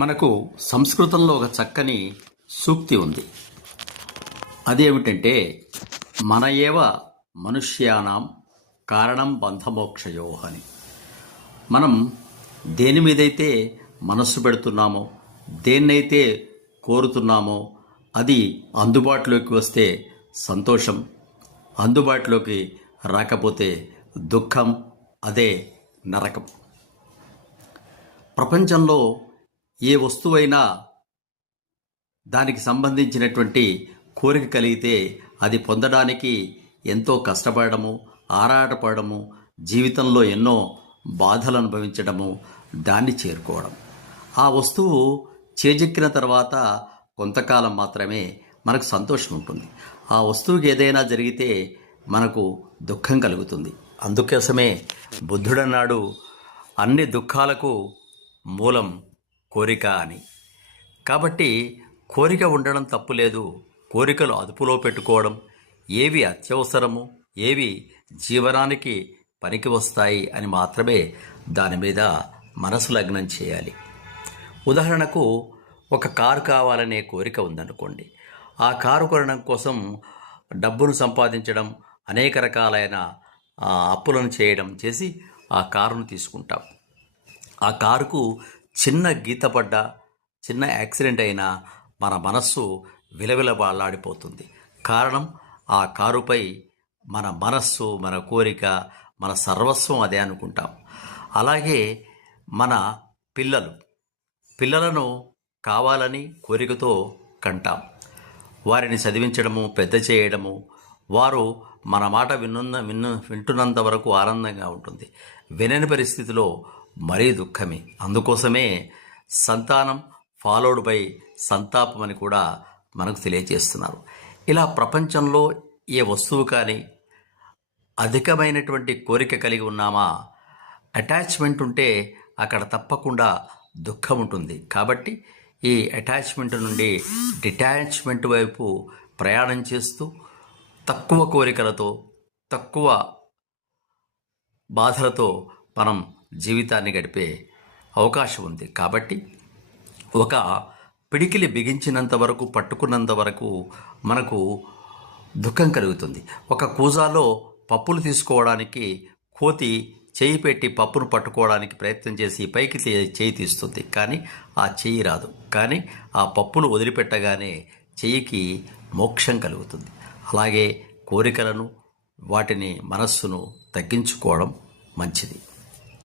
మనకు సంస్కృతంలో ఒక చక్కని సూక్తి ఉంది. అదేమిటంటే, మన ఏవ మనుష్యానాం కారణం బంధమోక్షయో అని. మనం దేని మీదైతే మనస్సు పెడుతున్నామో, దేన్నైతే కోరుతున్నామో అది అందుబాటులోకి వస్తే సంతోషం, అందుబాటులోకి రాకపోతే దుఃఖం, అదే నరకం. ప్రపంచంలో ఏ వస్తువైనా దానికి సంబంధించినటువంటి కోరిక కలిగితే అది పొందడానికి ఎంతో కష్టపడము, ఆరాటపడము, జీవితంలో ఎన్నో బాధలు అనుభవించడము, దాన్ని చేరుకోవడం. ఆ వస్తువు చేజెక్కిన తర్వాత కొంతకాలం మాత్రమే మనకు సంతోషం ఉంటుంది. ఆ వస్తువుకి ఏదైనా జరిగితే మనకు దుఃఖం కలుగుతుంది. అందుకోసమే బుద్ధుడన్నాడు, అన్ని దుఃఖాలకు మూలం కోరిక అని. కాబట్టి కోరిక ఉండడం తప్పులేదు. కోరికలు అదుపులో పెట్టుకోవడం, ఏవి అత్యవసరము, ఏవి జీవనానికి పనికి వస్తాయి అని మాత్రమే దాని మీద మనసు లగ్నం చేయాలి. ఉదాహరణకు, ఒక కారు కావాలనే కోరిక ఉందనుకోండి. ఆ కారు కొనడం కోసం డబ్బును సంపాదించడం, అనేక రకాలైన అప్పులను చేయడం చేసి ఆ కారును తీసుకుంటాం. ఆ కారుకు చిన్న గీత పడ్డా, చిన్న యాక్సిడెంట్ అయినా మన మనస్సు విలవిలలాడిపోతుంది. కారణం, ఆ కారుపై మన మనస్సు, మన కోరిక, మన సర్వస్వం అదే అనుకుంటాం. అలాగే మన పిల్లలను కావాలని కోరికతో కంటాం. వారిని చదివించడము, పెద్ద చేయడము, వారు మన మాట వింటున్నంత వరకు ఆనందంగా ఉంటుంది. వినని పరిస్థితిలో మరీ దుఃఖమే. అందుకోసమే సంతానం ఫాలోడ్ బై సంతాపం అని కూడా మనకు తెలియజేస్తున్నారు. ఇలా ప్రపంచంలో ఏ వస్తువు కానీ అధికమైనటువంటి కోరిక కలిగి ఉన్నామా, అటాచ్మెంట్ ఉంటే అక్కడ తప్పకుండా దుఃఖం ఉంటుంది. కాబట్టి ఈ అటాచ్మెంట్ నుండి డిటాచ్మెంట్ వైపు ప్రయాణం చేస్తూ తక్కువ కోరికలతో, తక్కువ బాధలతో మనం జీవితాన్ని గడిపే అవకాశం ఉంది. కాబట్టి ఒక పిడికిలి బిగించినంత వరకు, పట్టుకున్నంత వరకు మనకు దుఃఖం కలుగుతుంది. ఒక కూజాలో పప్పులు తీసుకోవడానికి కోతి చేయి పెట్టి పప్పును పట్టుకోవడానికి ప్రయత్నం చేసి పైకి చేయి తీస్తుంది, కానీ ఆ చెయ్యి రాదు. కానీ ఆ పప్పులు వదిలిపెట్టగానే చెయ్యికి మోక్షం కలుగుతుంది. అలాగే కోరికలను, వాటిని, మనస్సును తగ్గించుకోవడం మంచిది.